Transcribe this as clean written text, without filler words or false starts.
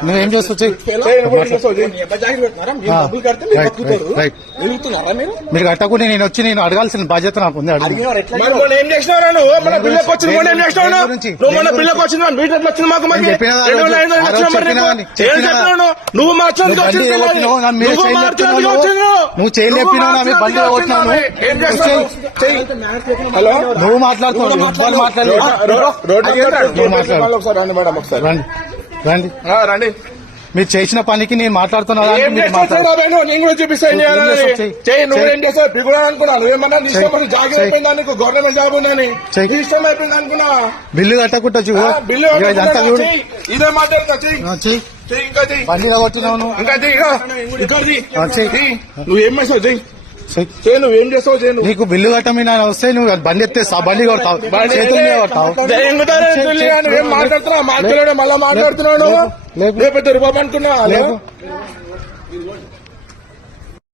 నువ్వేం చేస్తావు మీరు కట్టకుండా నేను వచ్చి నేను అడగాల్సిన బాధ్యత నాకు ఉంది. నువ్వు చేయలేపినావు బండి కొట్టినావు నువ్వు మాట్లాడుతున్నావు. రండి మీరు చేసిన పనికి నేను మాట్లాడుతున్నా బిల్లు కట్టకుండా చూడు ఇదే మాట్లాడుతా బండి కొట్టినావు నువ్వేం మెసేజ్ నువ్వేం చేస్తావు నీకు బిల్లు కట్టమని వస్తే నువ్వు బండి ఎత్తేస్తా బండి కొడతావు మాట్లాడుతున్నా మాట్లాడాడు మళ్ళా మాట్లాడుతున్నాడు లేకపోతే రుబాబు అనుకున్నా